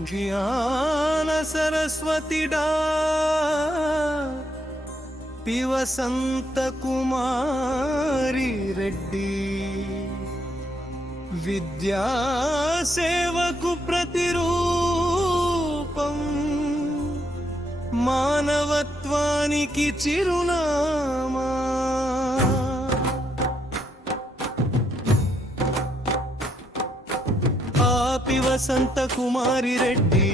జ్ఞాన సరస్వతిడా పివసంత కుమారి రెడ్డి విద్యా సేవకు ప్రతిరూపం మానవత్వానికి చిరునామా వసంత కుమారి రెడ్డి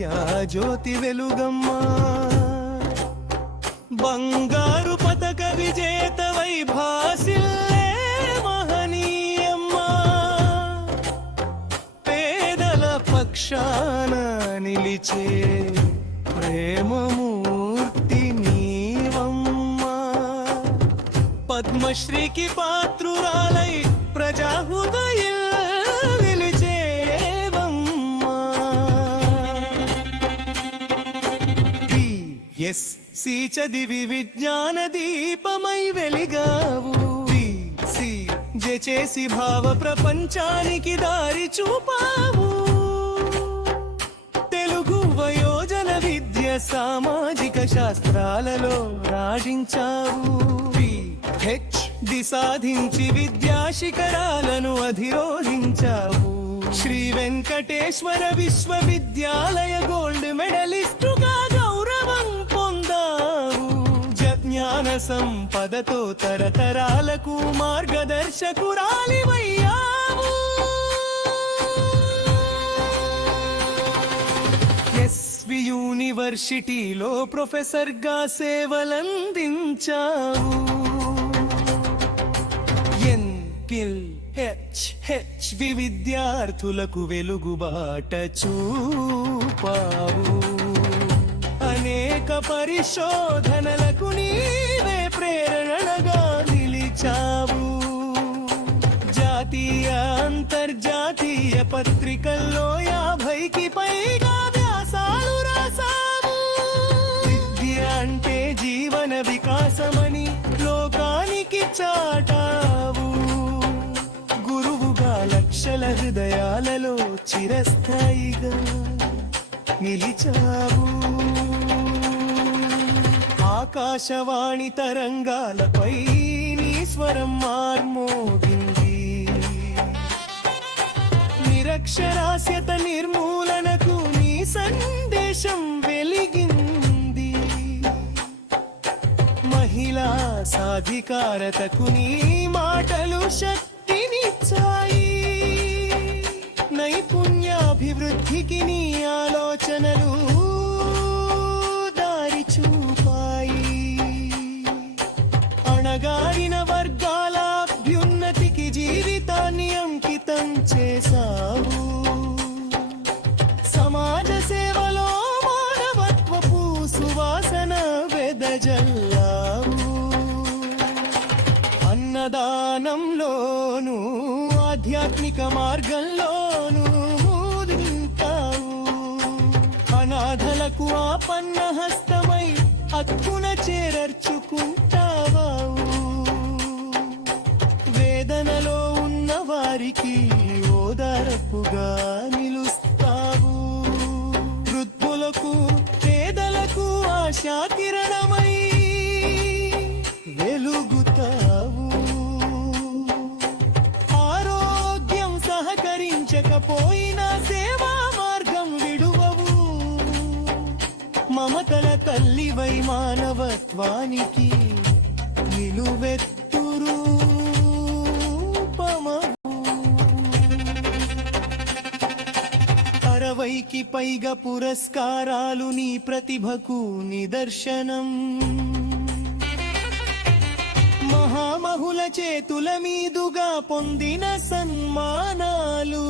యా జ్యోతి వెలుగమ్మ బంగారు పతక విజేత వైభాసిల్లే మహనీయమ్మ పేదల పక్షాన నిలిచే ప్రేమమూర్తి నీవమ్మ పద్మశ్రీకి పాత్రురాలై ప్రజాహృదయ సి చదివి విజ్ఞాన దీపమై వెలిగావు సి చేసి భావ ప్రపంచానికి దారి చూపావు తెలుగు వయోజన విద్య సామాజిక శాస్త్రాలలో రాజించావు ది సాధించి విద్యా శిఖరాలను అధిరోహించావు శ్రీ వెంకటేశ్వర విశ్వవిద్యాలయ గోల్డ్ మెడలిస్టుగా గౌరవం పొందావు జ్ఞాన సంపదతో తరతరాలకు మార్గదర్శకురాలివయ్యావు ఎస్వి యూనివర్సిటీలో ప్రొఫెసర్గా సేవలందించావు హెచ్వి విద్యార్థులకు వెలుగుబాట చూపావు అనేక పరిశోధనలకు నీవే ప్రేరణగా నిలిచావు జాతీయ అంతర్జాతీయ పత్రికల్లో 50కి పైగా వ్యాసాలు రాసావు విద్య అంటే జీవన వికాసమని లోకానికి చాటావు లక్షల హృదయాలలో చిరస్థాయిగా నిలిచావు ఆకాశవాణి తరంగాలపై నీ స్వరం మార్మోగింది నిరక్షరాస్యత నిర్మూలనకు నీ సందేశం వెలిగింది మహిళా సాధికారతకు నీ మాటలు శక్తినిచ్చాయి నైపుణ్యాభివృద్ధికి నీ ఆలోచనలు దారి చూపాయి అణగారిన వర్గాల అభ్యున్నతికి జీవితాన్ని అంకితం చేశావు సమాజ సేవలో మానవత్వపు సువాసన వెదజల్లావు అన్నదానంలోనూ ఆధ్యాత్మిక మార్గంలోనూ దింపావు అనాథలకు ఆపన్న హస్తమై హక్కున చేరర్చుకుంటావు వేదనలో ఉన్న వారికి ఓదారపుగా నిలుస్తావు వృద్ధులకు పేదలకు ఆశాకిరణమై వెలుగుతావు సహకరించకపోయినా సేవా మార్గం విడువవు మమతల తల్లివై మానవత్వానికి నిలువెత్తు రూపమవు 60కి పైగా పురస్కారాలు నీ ప్రతిభకు నిదర్శనం మహామహుల చేతుల మీదుగా పొందిన సన్మానాలు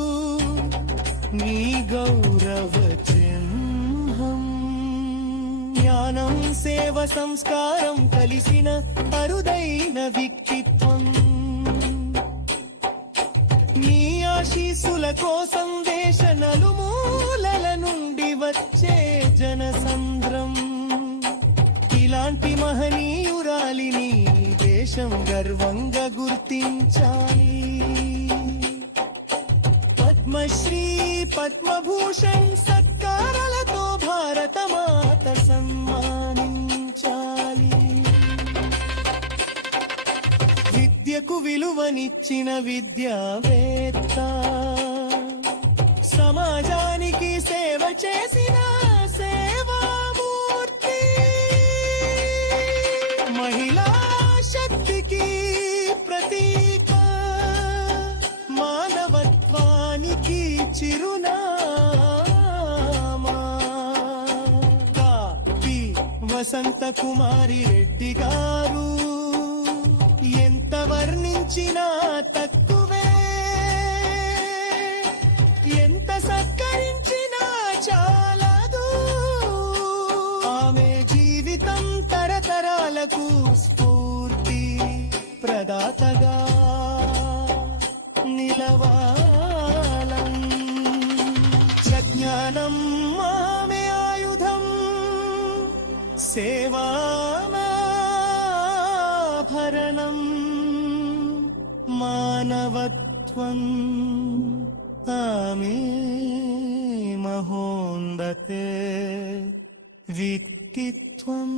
నీ గౌరవ చిహ్నం జ్ఞానం సేవ సంస్కారం కలిసిన అరుదైన వ్యక్తిత్వం నీ ఆశీస్సుల కోసం దేశ నలుమూలల నుండి వచ్చే జనసంద్రం ఇలాంటి మహనీయురాలిని దేశం గర్వంగా గుర్తించాలి పద్మశ్రీ పద్మభూషణ్ సత్కారాలతో భారతమాత సన్మానించాలి. విద్యకు విలువనిచ్చిన విద్యావేత్త, సమాజానికి సేవ చేసిన సేవామూర్తి, మహిళా శక్తికి ప్రతీక, మానవత్వానికి చిరునామా. పి వసంత కుమారి రెడ్డి గారు ఎంత వర్ణించినా తక్కువే, ఎంత సత్కరించినా చాలదు. ఆమె జీవితం తరతరాలకు స్ఫూర్తి ప్రదాతగా నిలవాలం. ప్రజ్ఞానం ఆమె ఆయుధం, సేవాభరణం, మానవత్వం ఆమె మహోన్నతే వ్యక్తిత్వం.